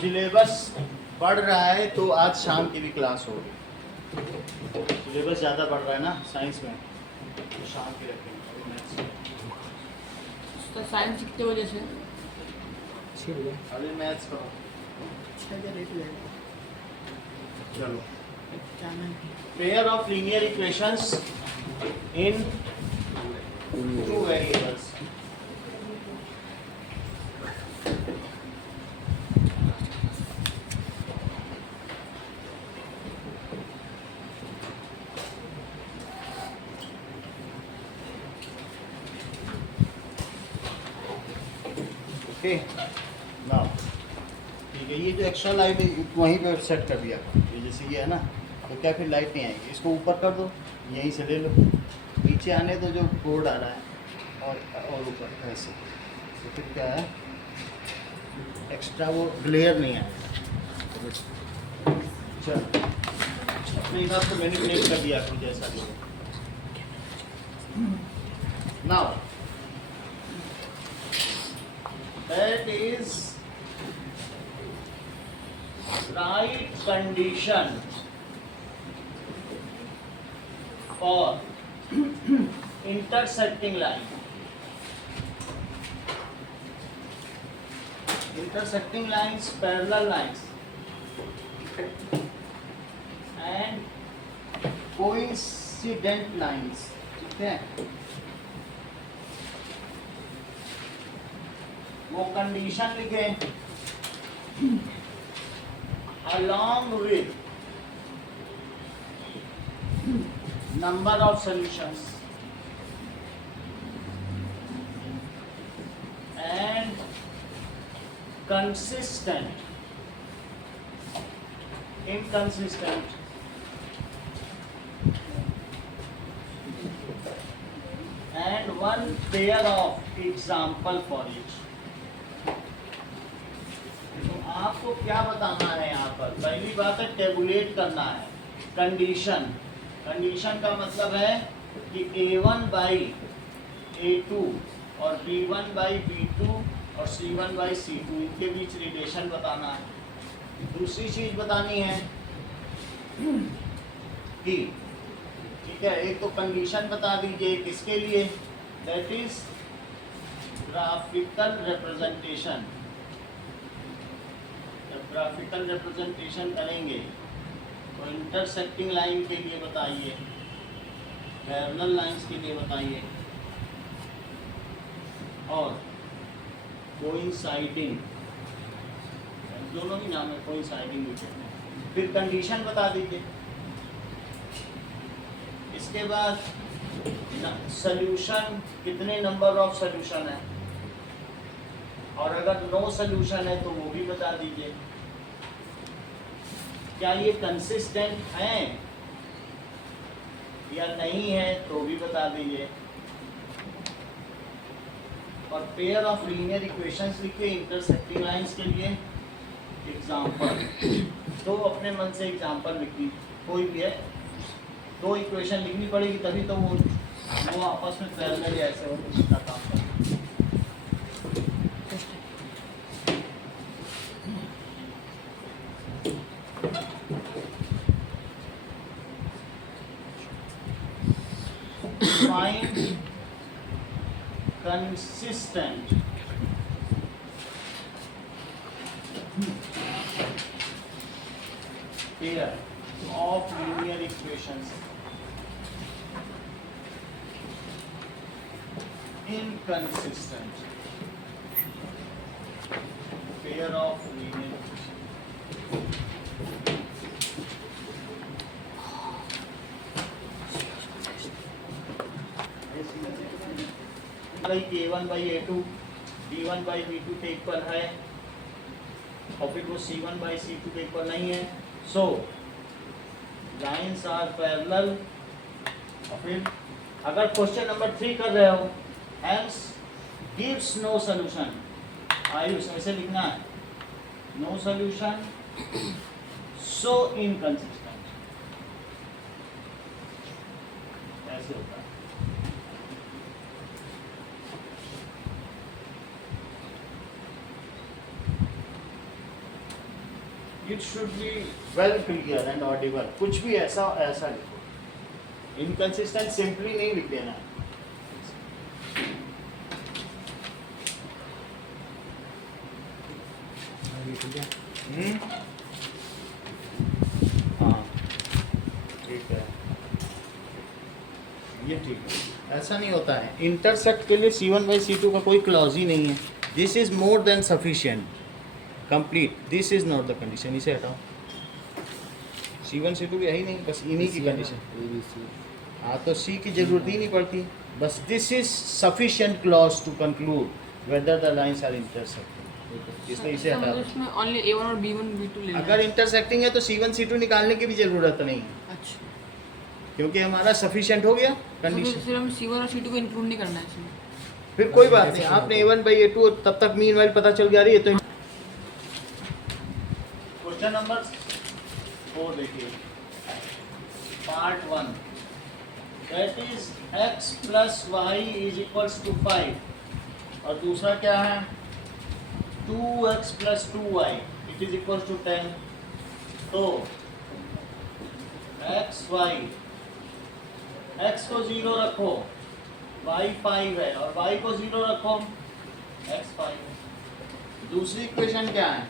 Syllabus बढ़ रहा है तो आज शाम की भी क्लास होगी। सिलेबस ज़्यादा बढ़ रहा है ना साइंस में, तो शाम की रखेंगे। मैथ्स तो साइंस कितने बजे से? 6 बजे। अभी मैथ्स करो। 6 बजे लेट जाएगा। चलो, जाना है। Pair of linear equations in two variables. Okay now ठीक है, ये जो एक्स्ट्रा लाइट है वहीं पे सेट कर दिया, ये जैसे ये है ना, तो क्या फिर लाइट नहीं आएगी, इसको ऊपर कर दो, यहीं से ले लो, नीचे आने दो जो बोर्ड आ रहा है, और ऊपर ऐसे, तो फिर क्या है एक्स्ट्रा वो ग्लेयर नहीं आएगा। चल अपने हिसाब से मैनिपुलेट कर दिया कुछ जैसा भी। Now that is right condition for intersecting line. Intersecting lines, parallel lines and coincident lines. ठीक है, वो कंडीशन लिखे along with number of solutions and consistent, inconsistent and one pair of example for each. आपको क्या बताना है यहाँ पर? पहली बात है टेबुलेट करना है कंडीशन। कंडीशन का मतलब है कि A1 बाई A2 और B1 बाई B2 और C1 बाई C2 इनके बीच रिलेशन बताना है। दूसरी चीज बतानी है कि ठीक है, एक तो कंडीशन बता दीजिए किसके लिए, दैट इज ग्राफिकल रिप्रेजेंटेशन। जब ग्राफिकल रिप्रेजेंटेशन करेंगे तो इंटरसेक्टिंग लाइन के लिए बताइए, पैरेलल लाइंस के लिए बताइए, और कोइंसाइडिंग, दोनों ही नाम है, कोइंसाइडिंग भी कहते हैं। फिर कंडीशन बता दीजिए। इसके बाद सॉल्यूशन, कितने नंबर ऑफ सॉल्यूशन है, और अगर नो सॉल्यूशन है तो वो भी बता दीजिए। क्या ये कंसिस्टेंट हैं या नहीं है तो भी बता दीजिए। और पेयर ऑफ लीनियर इक्वेशंस लिखिए इंटरसेक्टिंग लाइंस के लिए एग्जांपल। तो अपने मन से एग्जांपल लिखी, कोई भी है, दो इक्वेशन लिखनी पड़ेगी तभी तो वो आपस में पैरेलल ऐसे हो उसका काम करें। Find consistent pair of linear equations inconsistent pair of linear equations। भाई A1 by A2 B1 by B2 के इक्वल है, और फिर वो C1 बाई C2 के इक्वल नहीं है, सो लाइंस आर पैरेलल। और फिर अगर क्वेश्चन नंबर 3 कर रहे हो, hence gives no solution, Ayush ऐसे लिखना है, नो सॉल्यूशन सो इनकंसिस्टेंट, ऐसे होता है। It should be well clear and Audible. कुछ भी ऐसा ऐसा लिखो, इनकंसिस्टेंट सिंपली नहीं लिख देना है। ये ठीक है। हाँ ठीक है, ये ठीक है। ऐसा नहीं होता है, इंटरसेक्ट के लिए C1/C2 का कोई क्लॉज ही नहीं है। This is more than sufficient complete, this is not the condition. इसे हटाओ, C1/C2 है ही नहीं, बस इन्हीं की कंडीशन। ABC हाँ तो सी की जरूरत ही नहीं पड़ती, बस this is sufficient clause to conclude whether the lines are intersecting, इसलिए इसे हटा दो। इसमें ओनली A1 और B1 B2 लेना अगर इंटरसेक्टिंग है तो C1/C2 निकालने की भी जरूरत नहीं है, अच्छा, क्योंकि हमारा सफिशिएंट हो गया तो कंडीशन। फिर हम C1 और C2 को इंक्लूड नहीं करना है इसमें। फिर कोई बात नहीं, आपने A1/A2 तब तक मीनवाइल पता चल गया। ये तो क्वेश्चन नंबर 4 देखिए, part 1, that is x plus y is equals to 5, और दूसरा क्या है 2x plus 2y it is equals to 10। तो x को 0 रखो, y 5 है, और y को 0 रखो, x 5 है। दूसरी इक्वेशन क्या है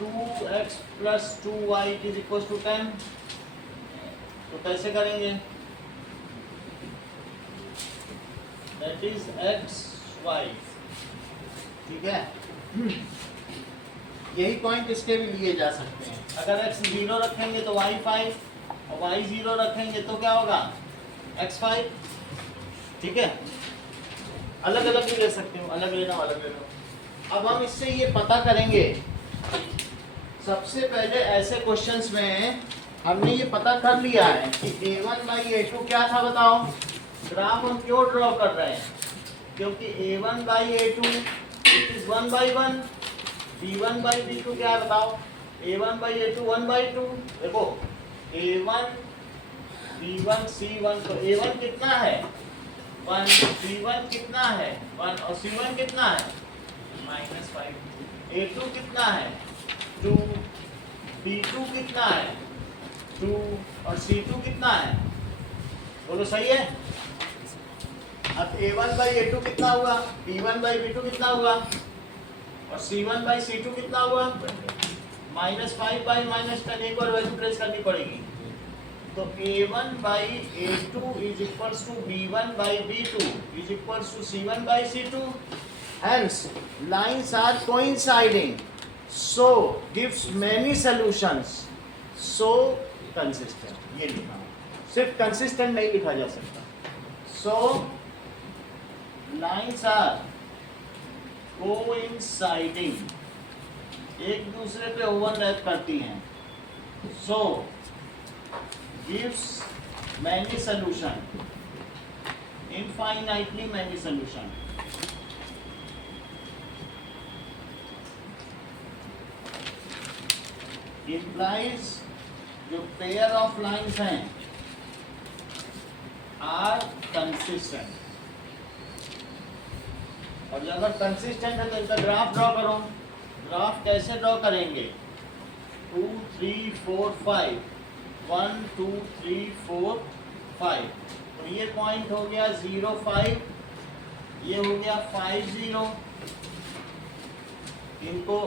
2x plus 2y is equals to 10। तो कैसे करेंगे, दैट इज x y, ठीक है। यही पॉइंट इसके भी लिए जा सकते हैं। अगर x 0 रखेंगे तो y 5, और y 0 रखेंगे तो क्या होगा x 5, ठीक है। अलग अलग भी ले सकते हो, अलग लेना अलग लेना। अब हम इससे ये पता करेंगे, सबसे पहले ऐसे क्वेश्चंस में हमने ये पता कर लिया है कि A1/A2 क्या था, बताओ। ग्राफ हम क्यों ड्रॉ कर रहे हैं, क्योंकि A1/A2 इट इज 1/1, B1/B2 क्या है बताओ, A1/A2 1/2। देखो A1 B1 C1, तो A1 कितना है 1, B1 कितना है 1, और C1 कितना है -5। A2 कितना है 2, B2 कितना है 2, और C2 कितना है, बोलो सही है। अब A1/A2 कितना हुआ, B1/B2 कितना हुआ, और C1/C2 कितना हुआ -5/-10। एक और वैल्यू प्लेस करनी पड़ेगी। तो A1/A2 is equals to B1/B2 is equals to C1/C2। Hence lines are coinciding, so gives many solutions, so consistent। ये लिखा, सिर्फ consistent नहीं लिखा जा सकता। So lines are coinciding, एक दूसरे पे ओवरलैप करती हैं, so gives many solution, infinitely many solution। implies जो पेयर ऑफ लाइंस हैं आर कंसिस्टेंट, और जब अगर कंसिस्टेंट है तो इनका ग्राफ ड्रॉ करो। ग्राफ कैसे ड्रॉ करेंगे 2 3 4 5, 1 2 3 4 5, तो ये पॉइंट हो गया 0 5, ये हो गया 5 0। इनको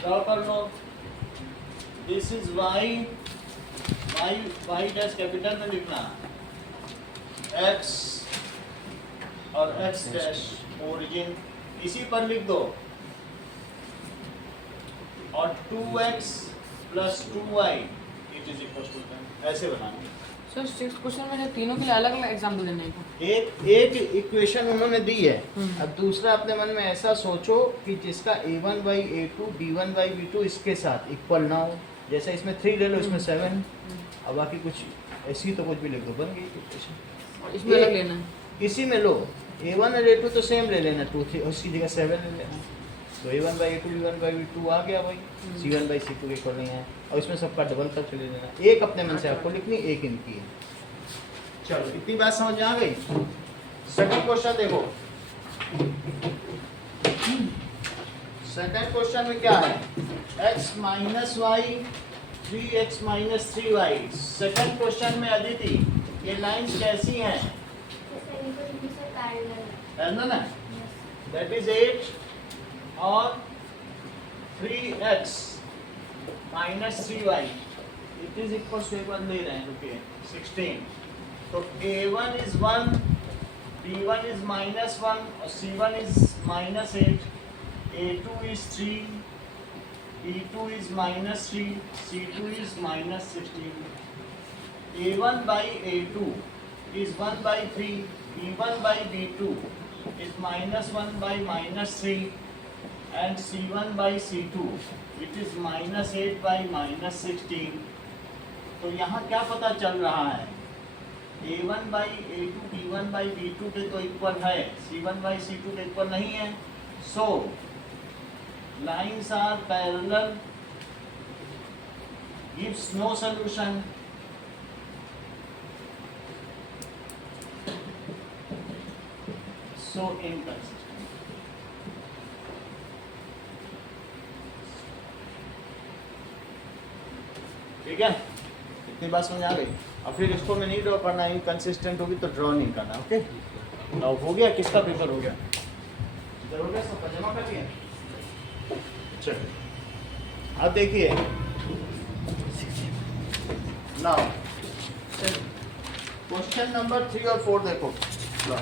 ड्रॉ कर लो। This is Y, Y dash capital में लिखना, एक्स और एक्स डैश ओरिजिन इसी पर लिख दो, और 2x plus 2y it is equal to 10। ऐसे बनाएंगे। सर 6 क्वेश्चन में से तीनों के लिए अलग अलग एग्जाम्पल देने को। एक इक्वेशन उन्होंने दी है। हम्म। अब दूसरा अपने मन में ऐसा सोचो कि जिसका A1/A2 B1/B2 इसके साथ इक्वल ना हो। जैसे इसमें 3 ले लो, इसमें 7, अब बाकी कुछ ऐसी तो कुछ भी लिख दो, बन गई इक्वेशन। और इसमें अलग लेना है। इसी में लो A1 और A2 तो सेम ले लेना, 2 3, और उसकी जगह 7 ले लेना। तो A1/A2 B1/B2 आ गया भाई, C1/C2 इक्वल नहीं है, और इसमें सबका डबल करके ले लेना। एक अपने मन से आपको लिखनी, एक इनकी है। चलो इतनी बात समझ में आ गई। सेकंड क्वेश्चन देखो, सेकंड क्वेश्चन में क्या है, x minus y 3x minus 3y। Second question में अदिति ये लाइंस कैसी हैं, पैरेलल है, दैट इज 8 और 3x minus 3y it is equal to, एक बार ले रहे हैं रुकिए, 16। तो a1 इज 1, b1 इज -1 और c1 is -8, a2 is 3, b2 is -3, c2 is -16. a1 by a2 is 1 by 3, b1 by b2 is -1 by -3 and c1 by c2 it is -8 by -16। तो यहाँ क्या पता चल रहा है, a1 by a2 b1 by b2 के तो equal है, c1 by c2 के इक्वल नहीं है। सो lines are parallel gives no solution। So inconsistent। ठीक है, इतनी बात समझ आ गई। अब फिर इसको मैं नहीं ड्रॉ करना, इनकंसिस्टेंट होगी तो ड्रॉ नहीं करना। ओके, नाउ हो गया, किसका पेपर हो गया, इधर हो गया, सबका जमा कर दिया। चलिए अब देखिए, नाउ क्वेश्चन नंबर 3 और 4 देखो। लो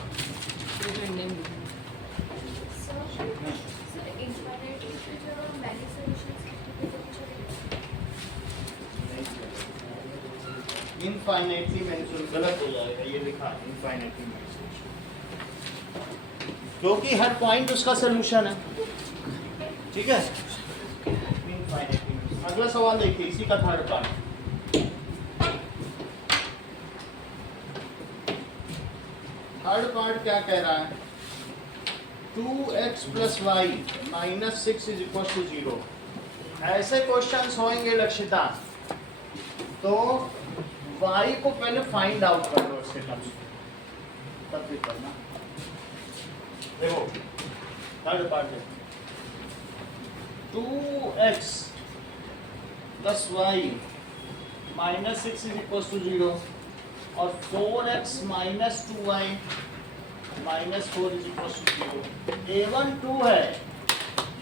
इनफाइनाइटली मेंशन गलत हो जाएगा, ये लिखा है इनफाइनाइटली मेंशन, क्योंकि हर पॉइंट उसका सलूशन है। ठीक है, इनफाइनाइटली। अगला सवाल देखिए, इसी का थर्ड पार्ट। थर्ड पार्ट क्या कह रहा है, 2x + y - 6 = 0। ऐसे क्वेश्चंस होंगे लक्षिता, तो y को पहले फाइंड आउट कर लो इसके टर्म्स में, तब भी करना। देखो थर्ड पार्ट है, 2x + y - 6 = 0 और 4x - 2y - 4 = 0। a1 2 है,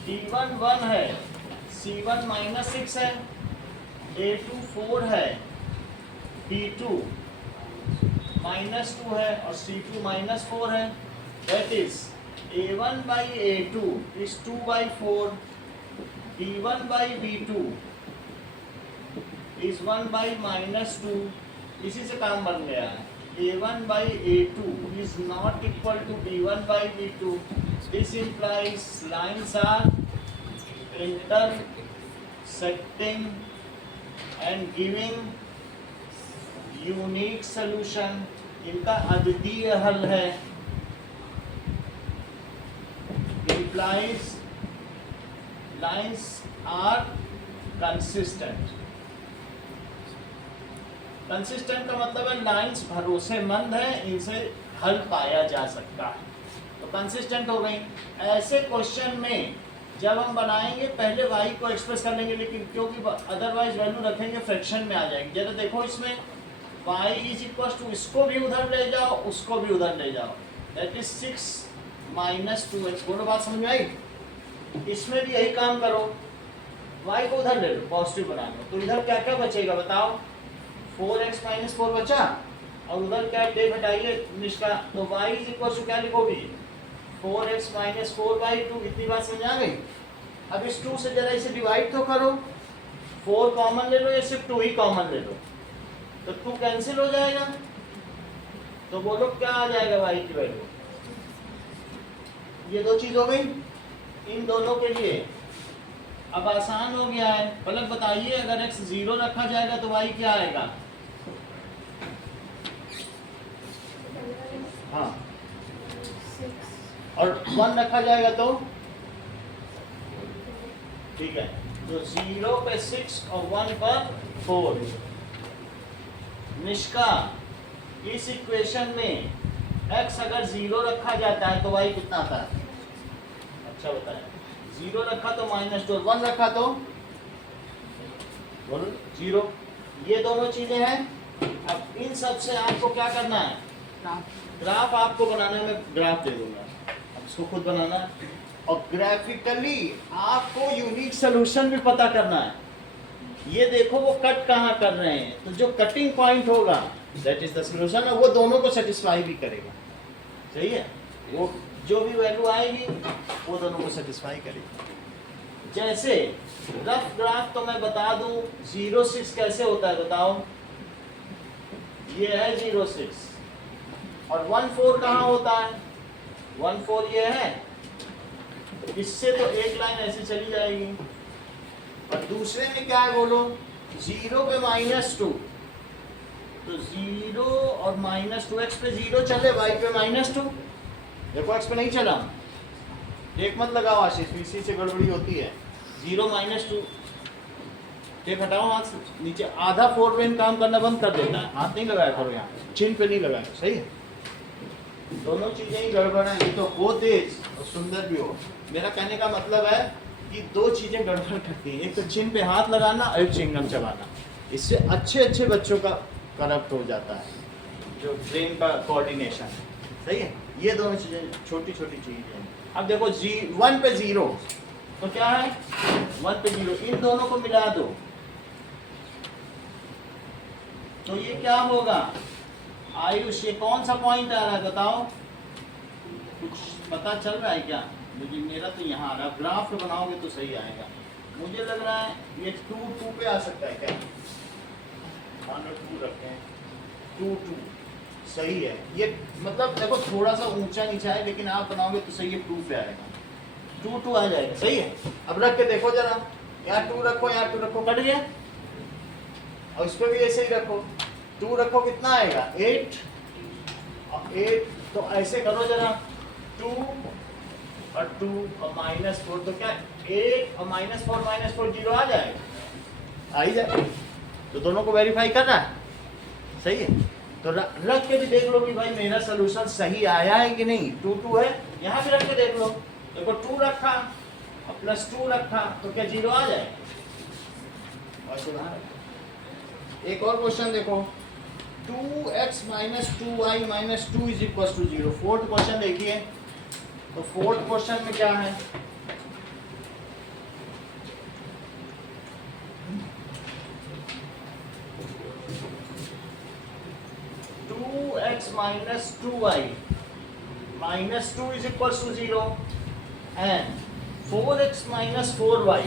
b1 1 है, c1 -6 है, a2 4 है, b2 -2 है और c2 -4 है। That is a1 by a2 is 2 by 4, b1 by b2 is 1 by -2। इसी से काम बन गया है, a1 by a2 is not equal to b1 by b2। This implies lines are intersecting and giving unique solution, इनका अद्वितीय हल है। implies lines are consistent। Consistent का मतलब है लाइंस भरोसेमंद है, इनसे हल पाया जा सकता है, तो कंसिस्टेंट हो गई। ऐसे क्वेश्चन में जब हम बनाएंगे पहले y को एक्सप्रेस कर लेंगे, लेकिन क्योंकि अदरवाइज वैल्यू रखेंगे फ्रैक्शन में आ जाएगी। जरा देखो इसमें y = इसको भी उधर ले जाओ, उसको भी उधर ले जाओ, दैट इज 6 - 2x। बोलो बात समझ में आई? इसमें भी यही काम करो, y को उधर ले लो, पॉजिटिव बना लो, तो इधर क्या क्या बचेगा बताओ, 4x - 4 बचा, और उधर क्या डे घटाइए निष्का, तो y = क्या लिखोगे, 4x - 4/2। इतनी बात समझ आ गई? अब इस 2 से जरा इसे डिवाइड तो करो, 4 कॉमन ले लो या सिर्फ 2 ही कॉमन ले लो, तो 2 कैंसिल हो जाएगा, तो बोलो क्या आ जाएगा y की वैल्यू। ये दो चीज हो गई इन दोनों के लिए। अब आसान हो गया है, पलक बताइए, अगर x 0 रखा जाएगा तो y क्या आएगा? हाँ, और 1 रखा जाएगा तो ठीक है, तो 0 पे 6 और 1 पर 4। निष्का, इस इक्वेशन में x अगर 0 रखा जाता है तो y कितना आता है? अच्छा बताएं, 0 रखा तो -2, 1 रखा तो बोलो 0। ये दोनों चीजें हैं। अब इन सब से आपको क्या करना है, ग्राफ आपको बनाने में ग्राफ दे दूंगा, अब इसको खुद बनाना है और ग्राफिकली आपको यूनिक सोल्यूशन भी पता करना है। ये देखो वो कट कहाँ कर रहे हैं, तो जो कटिंग पॉइंट होगा दैट इज द सोल्यूशन, वो दोनों को सेटिस्फाई भी करेगा। सही है, वो जो भी वैल्यू आएगी वो दोनों को सेटिस्फाई करेगी। जैसे रफ ग्राफ तो मैं बता दूं, 0,6 कैसे होता है बताओ, ये है 0,6 और 1,4 कहाँ होता है, 1,4 ये है, इससे तो एक लाइन ऐसे चली जाएगी। और दूसरे में क्या है बोलो, 0 पे -2, तो 0 और -2, x पे 0 चले, y पे -2, देखो x पे नहीं चला, एक मत लगाओ आशीष, इसी से गड़बड़ी होती है। 0 -2, टेप हटाओ हाथ से नीचे, आधा फोर ब्रेन काम करना बंद कर देता है, हाथ नहीं लगाया करो यहाँ, चिन पे नहीं लगाया। सही है, दोनों चीजें ही गड़बड़ है, ये तो हो तेज और सुंदर भी हो। मेरा कहने का मतलब है कि दो चीजें गड़बड़ करती हैं, एक तो चिन पे हाथ लगाना और एक चिंगम चबाना, इससे अच्छे अच्छे बच्चों का करप्ट हो जाता है, जो ब्रेन का कोऑर्डिनेशन है। सही है, ये दोनों चीजें छोटी छोटी चीजें हैं। अब देखो 1 पे 0 तो क्या है, 1 पे 0, इन दोनों को मिला दो तो ये क्या होगा, आयुष ये कौन सा पॉइंट आ रहा है बताओ, कुछ पता चल रहा है क्या? मुझे मेरा तो यहाँ आ रहा है, ग्राफ बनाओगे तो सही आएगा। मुझे लग रहा है ये 2 पे आ सकता है क्या, 2 रखते हैं, 2 सही है। ये मतलब देखो थोड़ा सा ऊंचा नीचा है, लेकिन आप बनाओगे तो सही है, 2 पे आएगा, 2 आ जाएगा। सही है, अब रख के देखो जरा, यहाँ 2 रखो, यहाँ 2 रखो, कट गया, और इस पर भी ऐसे ही रखो, 2 रखो, कितना आएगा 8, और 8 तो ऐसे करो जरा, 2 और 2 और -4, तो क्या 8 और -4 0 आ जाएगा, आ ही जाएगा। तो दोनों को वेरीफाई करना है। सही है, तो रख के भी देख लो कि भाई मेरा सोल्यूशन सही आया है कि नहीं। 2 है, यहाँ भी रख के देख लो, देखो 2 रखा और +2 रखा तो क्या 0 आ जाएगा। और सुधार एक और क्वेश्चन देखो, 2x - 2y - 2 = 0। फोर्थ क्वेश्चन देखिए, तो फोर्थ क्वेश्चन में क्या है, x - 2y - 2 = 0 and 4x - 4y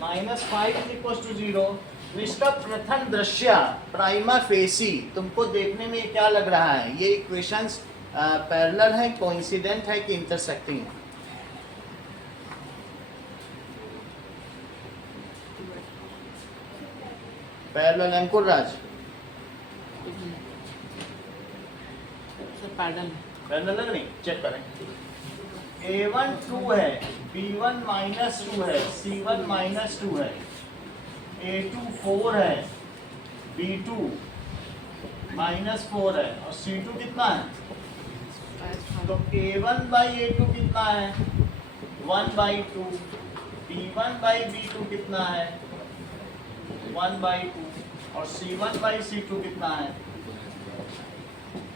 -5 = 0। तो इसका प्रथम दृश्य प्राइमा फेसी तुमको देखने में क्या लग रहा है, ये इक्वेशंस पैरेलल है, कोइंसिडेंट है कि इंटरसेक्टिंग है? पैरेलल अंकुर राज, पैरेलल लग नहीं, चेक करें। A1 2 है, B1 -2 है, C1 -2 है, A2 4 है, B2 -4 है और C2 कितना है? तो A1/A2 कितना है? 1/2। B1/B2 कितना है? 1/2 और C1/C2 कितना है?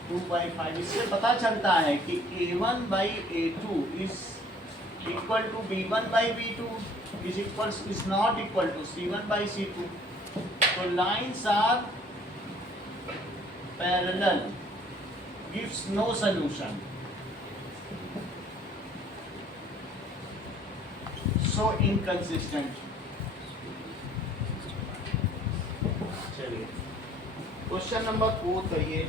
2/5। इससे पता चलता है कि A1/A2 is equal to B1/B2 is not equal to C1/C2। So lines are parallel, gives no solution, so inconsistent। चलिए क्वेश्चन नंबर 4 करिए।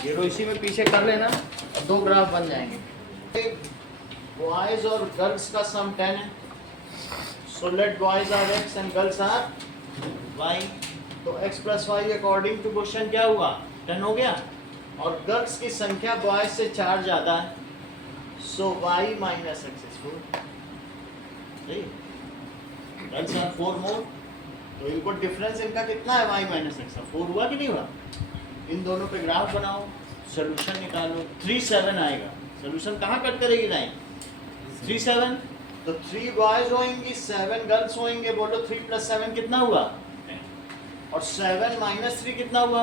ये लो इसी में पीछे कर लेना, 2 ग्राफ बन जाएंगे। बॉयज और गर्ल्स का सम 10 है, so let boys are x and girls are y। तो x + y according to question क्या हुआ, 10 हो गया। और गर्ल्स की संख्या बॉयज से 4 ज़्यादा है, सो y माइनस एक्स इज 4। सही, गर्ल्स आर 4 मोर, तो इनको डिफरेंस इनका कितना है, y माइनस एक्स, 4 हुआ कि नहीं हुआ। इन दोनों पे ग्राफ बनाओ, सोल्यूशन निकालो, 3 7 आएगा। सोल्यूशन कहाँ कट करेगी लाइन, 3 7, तो 3 बॉयज होंगी 7 गर्ल्स होंगे। बोलो 3 + 7 कितना हुआ, और 7 - 3 कितना हुआ,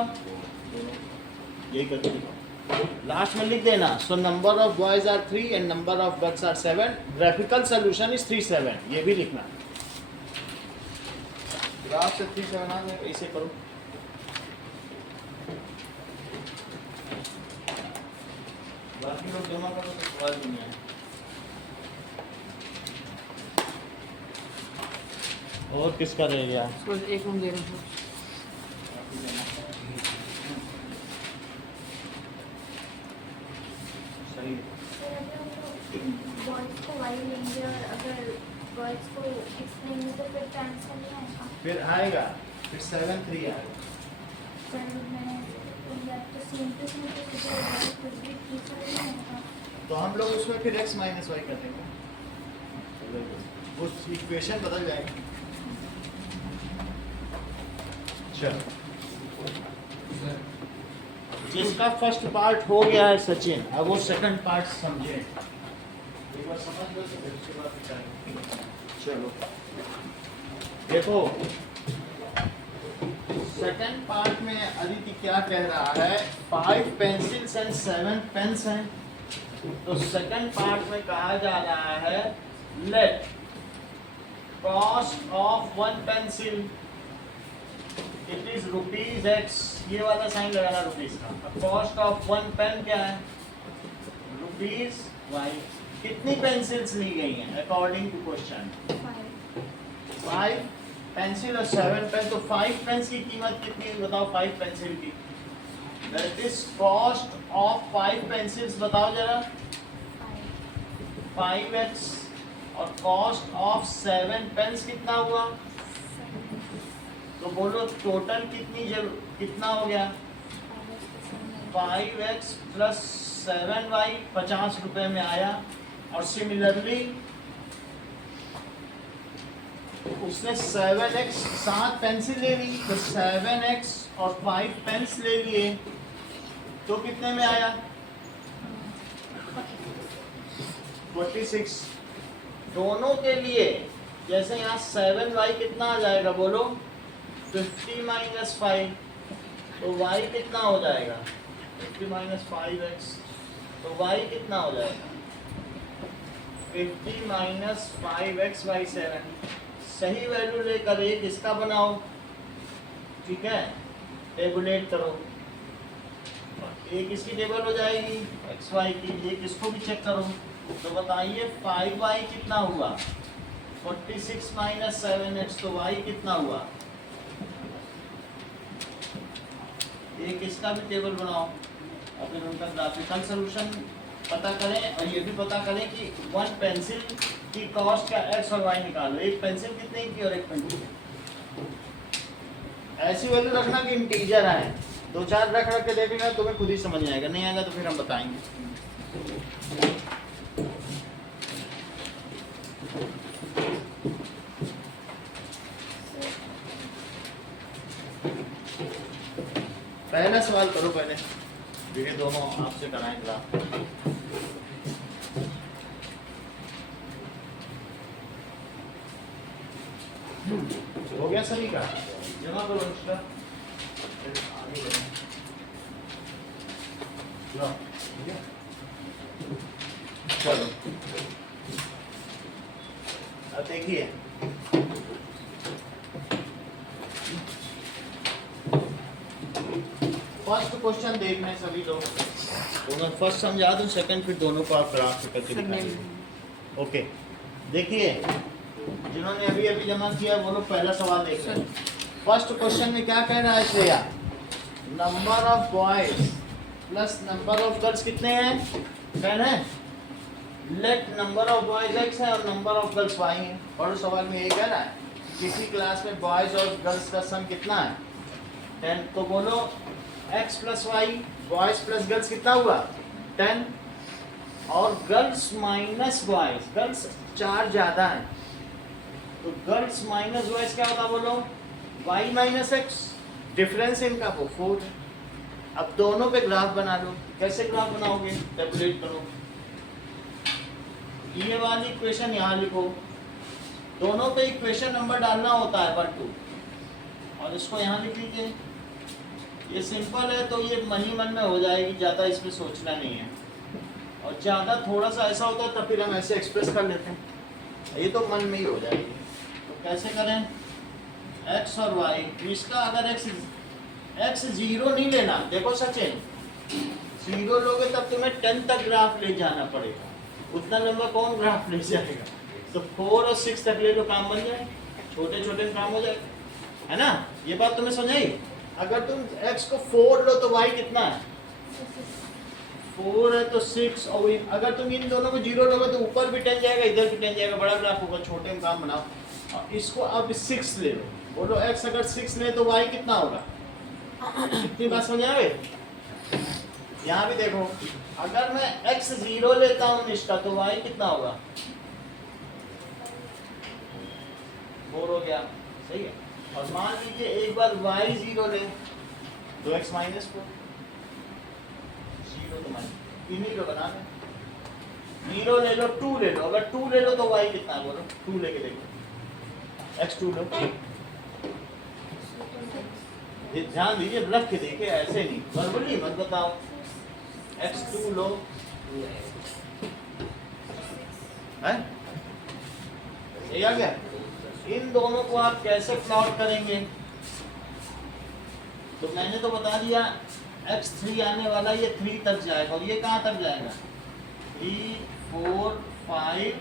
यही करके दिखाओ। लास्ट में लिख देना, so number of boys are 3 and number of girls are 7, graphical solution is 3 7, ये भी लिखना। ग्राफ से 3 7 आ गए, ऐसे करो। बाकी लोग जमा करो तो सवाल भी नहीं है। और किसका रह गया, उसको एक रूम दे रहे हैं। सही है। बॉयज को वाई लेंगे और अगर गर्ल्स को एक्स लेंगे तो फिर ट्रांसफर नहीं आएगा। फिर आएगा, फिर 7 3 आएगा। सर मैंने या तो सेम टू सेम तो कुछ भी तीसरा नहीं आएगा। तो हम लोग उसमें फिर x - y कर देंगे, उस इक्वेशन बदल जाएगी। चलो, जिसका फर्स्ट पार्ट हो गया है सचिन, अब वो सेकंड पार्ट समझे। एक बार समझ लो तो फिर उसके बाद बताएंगे। चलो देखो, सेकंड पार्ट में अदिति क्या कह रहा है, 5 पेंसिल्स एंड 7 पेन्स हैं। तो सेकंड पार्ट में कहा जा रहा है, let cost of 1 pencil it is ₹x, ये वाला साइन लगाना रुपीज का। कॉस्ट ऑफ 1 पेन क्या है, ₹y। कितनी पेंसिल्स ली गई हैं अकॉर्डिंग टू क्वेश्चन, 5 पेंसिल और 7 पेन। तो 5 पेन्स की कीमत कितनी है बताओ, 5 पेंसिल की, that is cost of 5 pencils, बताओ जरा, 5x। और कॉस्ट ऑफ 7 पेन्स कितना हुआ, तो बोलो टोटल कितना हो गया, 5x + 7y, 50 रुपए में आया। और सिमिलरली उसने 7x 7 पेंसिल ले ली, तो 7x और 5 पेन्स ले लिए, तो कितने में आया, 46। दोनों के लिए जैसे यहाँ 7y कितना आ जाएगा, बोलो 50 - 5, तो y कितना हो जाएगा, 50 - 5x, तो y कितना हो जाएगा, 50 - 5x/7। सही वैल्यू लेकर एक इसका बनाओ, ठीक है, टेबुलेट करो, एक इसकी टेबल हो जाएगी xy की, एक इसको भी चेक करो। तो बताइए 5y कितना हुआ, 46 - 7x, तो y कितना हुआ। एक इसका भी टेबल बनाओ और फिर उनका ग्राफिकल सॉल्यूशन पता करें, और ये भी पता करें कि 1 पेंसिल की कॉस्ट का x और y निकालो। एक पेंसिल कितने की और एक पेंसिल, ऐसी वैल्यू रखना कि इंटीजर आए, 2-4 रख के देखेगा तुम्हें खुद ही समझ में आएगा, नहीं आएगा तो फिर हम बताएंगे। पहला सवाल करो पहले, ये दोनों आपसे कराएं ग्राफ। हो गया सभी का, जमा करो इसका, आगे बढ़ो। लो, ठीक है, चलो अब देखिए, फर्स्ट क्वेश्चन देखना है सभी लोग, तो मैं फर्स्ट समझा दूं, सेकंड फिर दोनों को आप ग्राफ से करके दिखाएंगे। ओके, देखिए जिन्होंने अभी अभी जमा किया वो लोग पहला सवाल देख रहे हैं। फर्स्ट क्वेश्चन में क्या कह रहा है Shreya, number of boys plus number of girls कितने हैं, 10 है। Let number of boys x है और नंबर ऑफ गर्ल्स y है। और सवाल में ये कह रहा है किसी क्लास में बॉयज और गर्ल्स का सम कितना है, 10। तो बोलो x + y boys plus girls कितना हुआ 10 और गर्ल्स माइनस बॉयज, गर्ल्स 4 ज्यादा है तो गर्ल्स माइनस बॉयज क्या होता बोलो y माइनस एक्स, डिफरेंस इनका वो 4 है। अब दोनों पे ग्राफ बना लो, कैसे ग्राफ बनाओगे टैबुलेट करो, ये वाली इक्वेशन यहाँ लिखो, दोनों पे इक्वेशन नंबर डालना होता है 1 2 और इसको यहाँ लिख लीजिए। ये सिंपल है तो ये मन ही मन में हो जाएगी, ज़्यादा इसमें सोचना नहीं है। और ज़्यादा थोड़ा सा ऐसा होता है तब फिर हम ऐसे एक्सप्रेस कर लेते हैं, ये तो मन में ही हो जाएगी। तो कैसे करें x और y, इसका अगर x 0 नहीं लेना, देखो सचिन 0 लोगे तब तुम्हें 10 तक ग्राफ ले जाना पड़ेगा, उतना लंबा कौन ग्राफ ले जाएगा। तो 4 और 6 तक ले लो, काम बन जाए, छोटे छोटे काम हो जाए, है ना। ये बात तुम्हें समझाई। अगर तुम x को 4 लो तो y कितना है 4 है तो 6, और अगर तुम इन दोनों को 0 लोगे तो ऊपर भी 10 जाएगा इधर भी 10 जाएगा, बड़ा ग्राफ होगा, छोटे में काम बनाओ। और इसको अब 6 ले लो, बोलो x अगर 6 ले तो y कितना होगा, कितनी बात समझ आए। यहाँ भी देखो अगर मैं x 0 लेता हूँ निष्ठा तो y कितना होगा 4 हो गया, सही है। और मान लीजिए एक बार y 0 ले तो x माइनस 4, 0 तो माइनस इन्हीं को बना लें, 0 ले लो 2 ले लो, अगर 2 ले लो तो y कितना है बोलो, 2 लेके देखो x 2 लो, ध्यान दीजिए रख के देखिए, ऐसे नहीं वर्बली मत बताओ। x 2 लो है, ये आ गया। इन दोनों को आप कैसे प्लॉट करेंगे, तो मैंने तो बता दिया x 3 आने वाला, ये 3 तक जाएगा और ये कहाँ तक जाएगा 3 4 5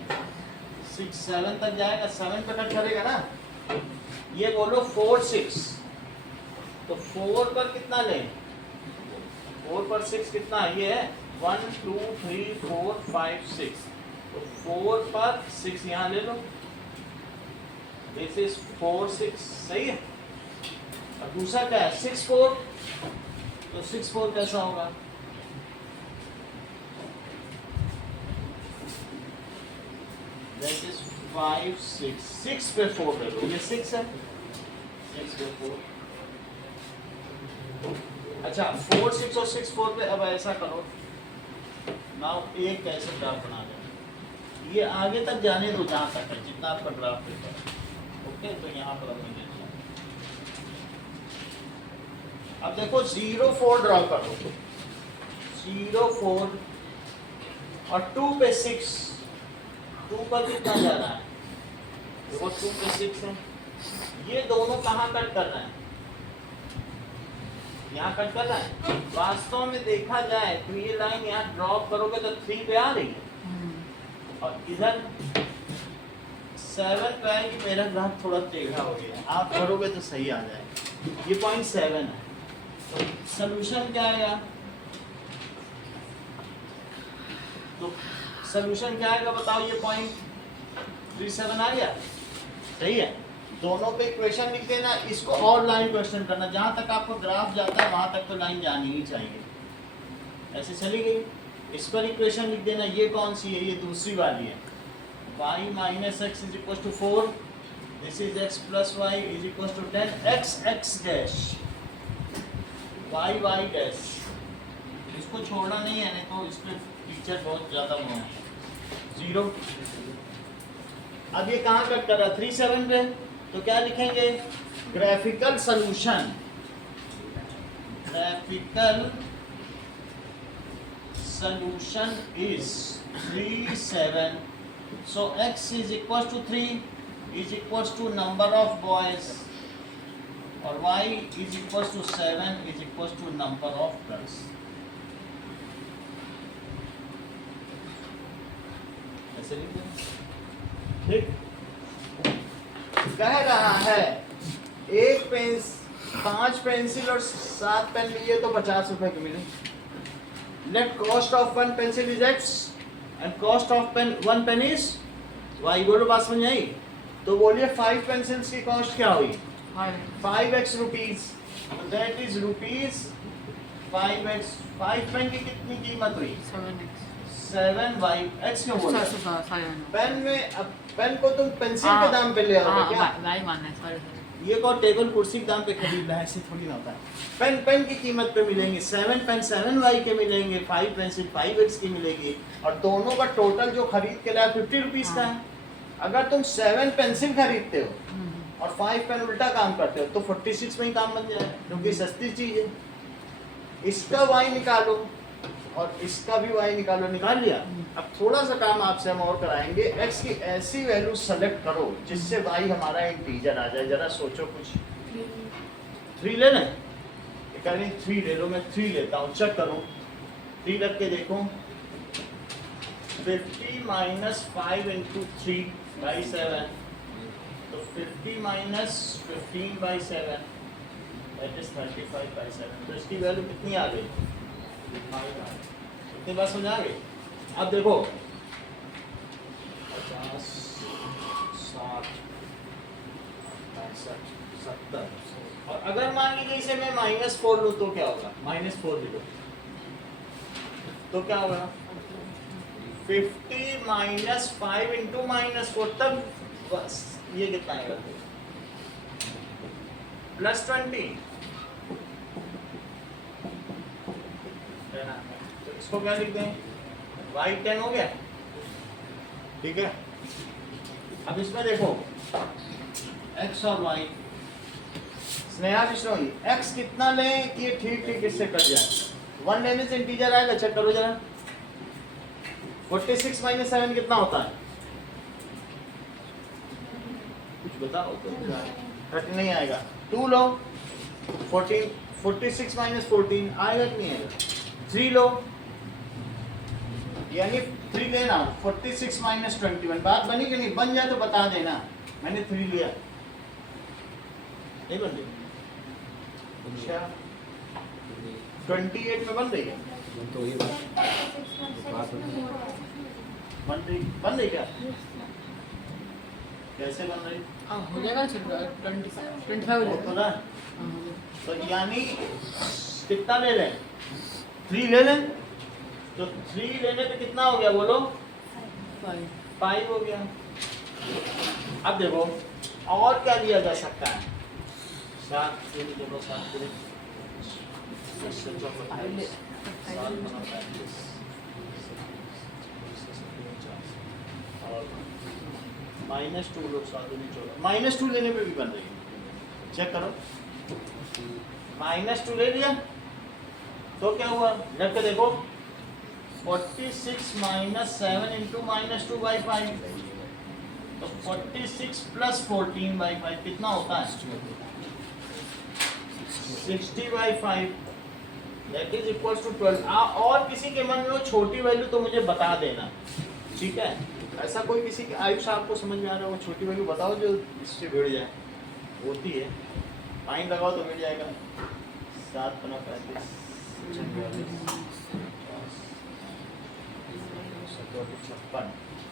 6 7 तक जाएगा, 7 पे कट करेगा ना। ये बोलो 4 6, तो 4 पर कितना लें, 4 पर 6 कितना है, ये है 1 2 3 4 5 6, तो 4 पर 6 यहाँ ले लो, दिस इज 4 6, सही है। और दूसरा क्या है 6 4, तो 6 4 कैसा होगा, दैट इज 5 6, 6 पे 4 ले लो, ये 6 है, 6 पे 4। अच्छा 4 6 और 6 4 पे अब ऐसा करो, नाउ एक कैसे ग्राफ बना दें, ये आगे तक जाने दो जहाँ तक है, जितना आपका ग्राफ पेपर है, ओके। तो यहाँ पर हमने देखा, अब देखो 0 4 ड्रॉ करो, 0 4 और 2 पे 6, 2 पर कितना जाना है, देखो 2 पे 6 है, ये दोनों कहाँ कट कर रहे हैं, यहाँ कट कर रहा है। वास्तव में देखा जाए तो ये लाइन यहाँ ड्रॉप करोगे तो 3 पे आ रही है और इधर 7 पे आएगी, मेरा ग्राफ थोड़ा टेढ़ा हो गया, आप करोगे तो सही आ जाएगा। ये पॉइंट 7 है, तो सलूशन क्या आएगा, तो सलूशन क्या आएगा बताओ, ये पॉइंट 3 7 आ गया, सही है। दोनों पे इक्वेशन लिख देना, इसको और लाइन क्वेश्चन करना, जहां तक आपको ग्राफ जाता है वहां तक तो लाइन जानी ही चाहिए, ऐसे चली गई। इस पर इक्वेशन लिख देना, ये कौन सी है, ये दूसरी वाली है, y minus x is equal to 4, this is x plus y is equal to 10, x dash y dash, इसको छोड़ना नहीं है, नहीं तो इस पर टीचर बहुत ज़्यादा वो है 0। अब ये कहाँ कट कर रहा है 3 7 पे, तो क्या लिखेंगे graphical solution, graphical solution is 3 7, so x is equals to 3 is equals to number of boys or y is equals to 7 is equals to number of girls। ऐसे लिख दें, ठीक। कह रहा है एक पेन 5 पेंसिल और 7 पेन लिए तो 50 रुपए की मिले। Let cost of 1 pencil is x and cost of 1 pen is y। बोलो बात समझ आई, तो बोलिए 5 पेंसिल्स की कॉस्ट क्या हुई 5x rupees, that is rupees 5x 5 pen की कितनी कीमत हुई 7x 7y x क्यों बोला सॉरी पेन में अब पेन को तुम पेंसिल के दाम पे ले आओगे क्या भाई मानना है सॉरी ये को टेबल कुर्सी के दाम पे खरीद रहा है, ऐसे थोड़ी ना होता है। पेन की कीमत पे मिलेंगे 7 पेन 7y के मिलेंगे, 5 पेंसिल 5x की मिलेगी और दोनों का टोटल जो खरीद के लाया 50 रुपीस का है। अगर तुम 7 पेंसिल खरीदते हो और 5 पेन उल्टा काम करते हो तो 46 में ही काम बन जाएगा, क्योंकि सस्ती चीज है। इसका y निकालो और इसका भी y निकालो, निकाल लिया। अब थोड़ा सा काम आपसे हम और कराएंगे, x की ऐसी वैल्यू सेलेक्ट करो जिससे y हमारा इंटीजर आ जाए। जरा सोचो कुछ। 3 ले लें, 3 ले लो, मैं 3 लेता हूँ, चेक करो। 3 रख के देखो, 50 माइनस 5 इंटू 3 बाई 7, तो 50 minus 15 by 7 that is 35 by 7। तो इसकी वैल्यू कितनी आ गई? कितनी बात समझ आ गई? अब देखो 50 60 65 70, और अगर मान लीजिए इसे मैं -4 लूँ तो क्या होगा? -4 लिखो तो क्या होगा? 50 माइनस 5 इंटू -4, तब बस ये कितना आएगा? +20। तो इसको क्या लिख दें? y 10 हो गया, ठीक है। अब इसमें देखो x और y, स्नेहा बिश्नोई, x कितना लें कि ये ठीक ठीक इससे कट जाए? 1 लेने से इंटीजर आएगा, चेक करो जरा। 46 माइनस 7 कितना होता है? कुछ बताओ तो। 30 नहीं आएगा। 2 लो, 14 46 माइनस 14 आएगा कि नहीं आएगा? 3 लो, यानी 3 लेना। 46 माइनस 21, बात बनी कि नहीं? बन जाए तो बता देना। मैंने 3 लिया, नहीं बन रही? अच्छा 28 में बन रही है? तो ये बन रही क्या? कैसे बन रही? हो जाएगा 25 हो वो तो जाएगा। ना, तो यानी कितना ले लें? 3 ले लें, तो 3 लेने पे कितना हो गया बोलो? 5 हो गया। अब देखो और क्या लिया जा सकता है? 7 3 देखो 7 3 और -2 लोग 7 2 14, -2 लेने पे भी बन रही है। चेक करो, -2 ले लिया तो क्या हुआ? रख के देखो, 46 माइनस 7 इंटू -2 बाई 5, तो 46 प्लस 14 बाई 5 कितना होता है? 60 by 5 that is equals to 12। और किसी के मन में हो छोटी वैल्यू तो मुझे बता देना, ठीक है? ऐसा कोई किसी के आयुष आपको समझ में आ रहा हो छोटी वैल्यू बताओ जो इससे भिड़ जाए। होती है, फाइन लगाओ तो मिल जाएगा। 7 × 35 56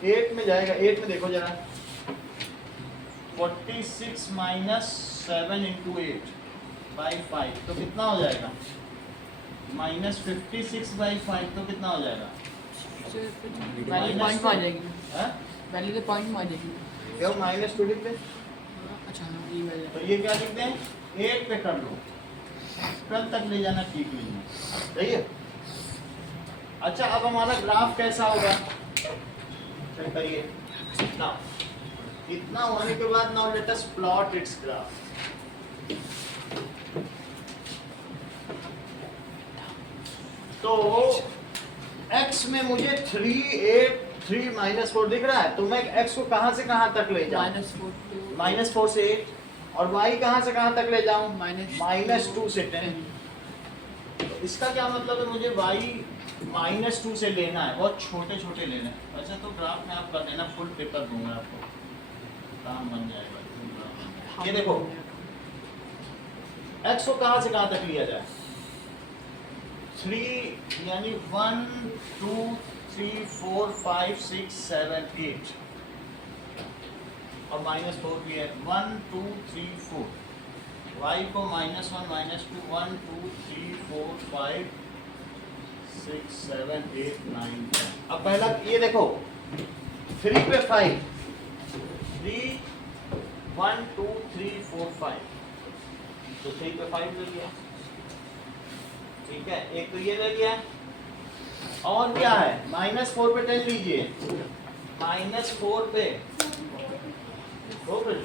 8 में जाएगा। 8 में देखो जरा, 46 माइनस 7 इंटू 8 बाई 5 तो कितना हो जाएगा? -56 बाई 5 तो कितना हो जाएगा? वैल्यू पॉइंट में आ जाएगी। हाँ? वैल्यू के पॉइंट में आ जाएगी। क्यों -2 लिख दें? अच्छा हाँ, ये वैल्यू। तो ये क्या लिख दें? 8 पे कर लो, कल तक ले जाना ठीक नहीं है, सही है? अच्छा अब हमारा ग्राफ कैसा होगा? चेक करिए। इतना होने के बाद now let us plot it's graph. तो x में मुझे 3 8 3 -4 दिख रहा है, तो मैं x को कहां से कहां तक ले जाऊं? -4 से 8, और y कहां से कहां तक ले जाऊं? -2 से 10। तो इसका क्या मतलब है? मुझे y -2 से लेना है, बहुत छोटे छोटे लेना है। वैसे तो ग्राफ में आप कर देना, फुल पेपर दूंगा आपको, काम बन जाएगा। ये देखो x को कहां से कहां तक लिया जाए? 3 यानी 1 2 3 4 5 6 7 8 और -4 भी है। 1 2 3 4 y को -1 -2 1 2 3 4 5 6 7 8 9 10। अब पहला ये देखो 3 पे 5 3 1 2 3 4 5 तो 3 पे 5 ले लिया, ठीक है। एक तो ये ले लिया, और क्या है -4 पे 10 लीजिए, -4 पे हो गई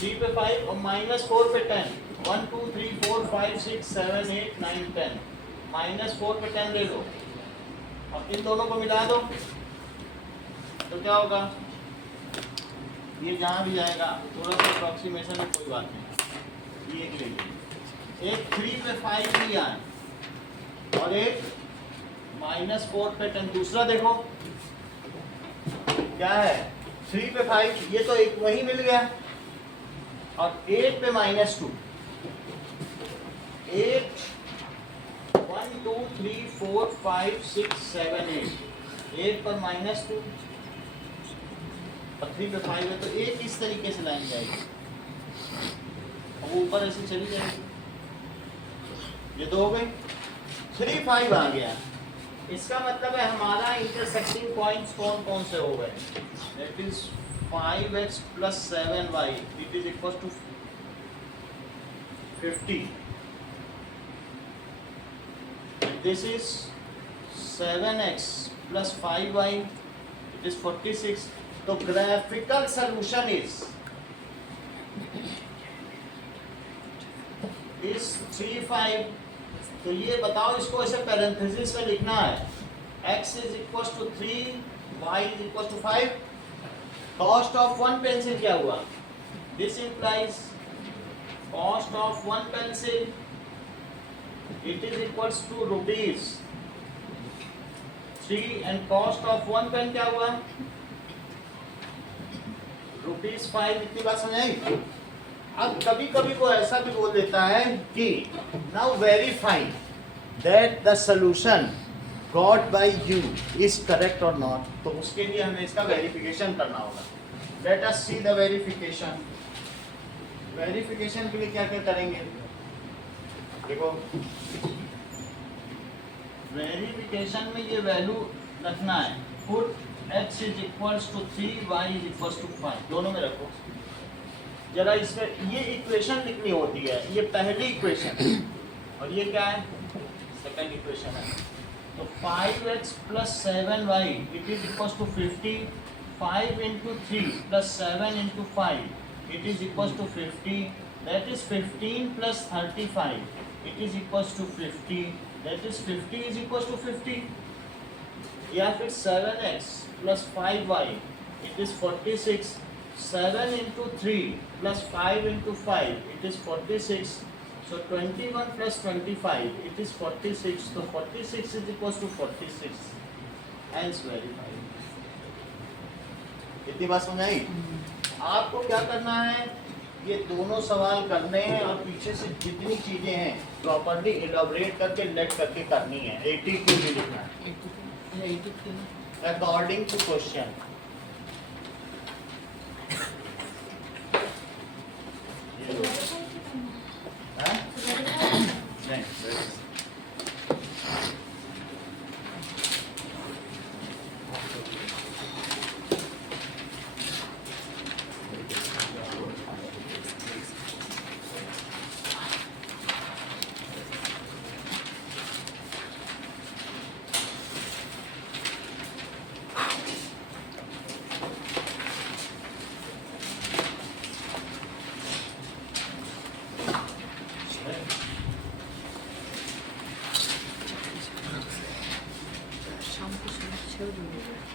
3 पे 5 और -4 पे 10 1 2 3 4 5 6 7 8 9 10 -4 पे 10 ले लो और इन दोनों को मिला दो तो क्या होगा, ये जहाँ भी जाएगा थोड़ा सा अप्रोक्सीमेशन में, कोई बात नहीं। ये एक ले लीजिए, एक 3 पे 5 लिया है और एक -4 पे 10। दूसरा देखो क्या है 3 पे 5, ये तो एक वही मिल गया, और 8 पे -2 8 1 2 3 4 5 6 7 8 8 पर -2 और 3 पे 5 है, तो एक इस तरीके से लाइन जाएगी और वो ऊपर ऐसे चली जाएगी। ये दो हो गई, 3 5 आ गया। इसका मतलब है हमारा इंटरसेक्टिंग पॉइंट्स कौन कौन से हो गए, that is 5x plus 7y, it is equals to 50. This is 7x plus 5y, it is 46. तो graphical solution is 3 5। तो ये बताओ, इसको ऐसे पैरेंथेसिस में लिखना है, x is equals to 3, y is equals to 5। Cost of one pencil क्या हुआ, this implies cost of one pencil it is equals to rupees 3 and cost of one pen क्या हुआ, ₹5। इतनी बात समझ आई। अब कभी कभी को ऐसा भी बोल देता है कि now verify that the solution got by you is correct और नॉट, तो उसके लिए हमें इसका वेरिफिकेशन करना होगा। Let us see the verification. Verification के लिए क्या क्या करेंगे, देखो वेरिफिकेशन में ये वैल्यू रखना है, put x is equals to 3 y is equals to 5, दोनों में रखो। जरा इसमें ये इक्वेशन लिखनी होती है, ये पहली इक्वेशन और ये क्या है, सेकंड इक्वेशन है। तो 5x plus 7y it is equals to 50, 5 into 3 plus 7 into 5 it is equals to 50, that is 15 plus 35 it is equals to 50, that is 50 is equals to 50। या फिर 7x plus 5y it is 46, 7 into 3 plus 5 into 5 it is 46, so 21 plus 25 it is 46, so 46 is equals to 46, hence verified। इतनी बात समझ आई। आपको क्या करना है, ये दोनों सवाल करने हैं और पीछे से जितनी चीजें हैं प्रॉपर्ली इलैबोरेट करके लेट करके करनी है। 82 भी लिखना है अकॉर्डिंग टू क्वेश्चन। शाम को 6 बजे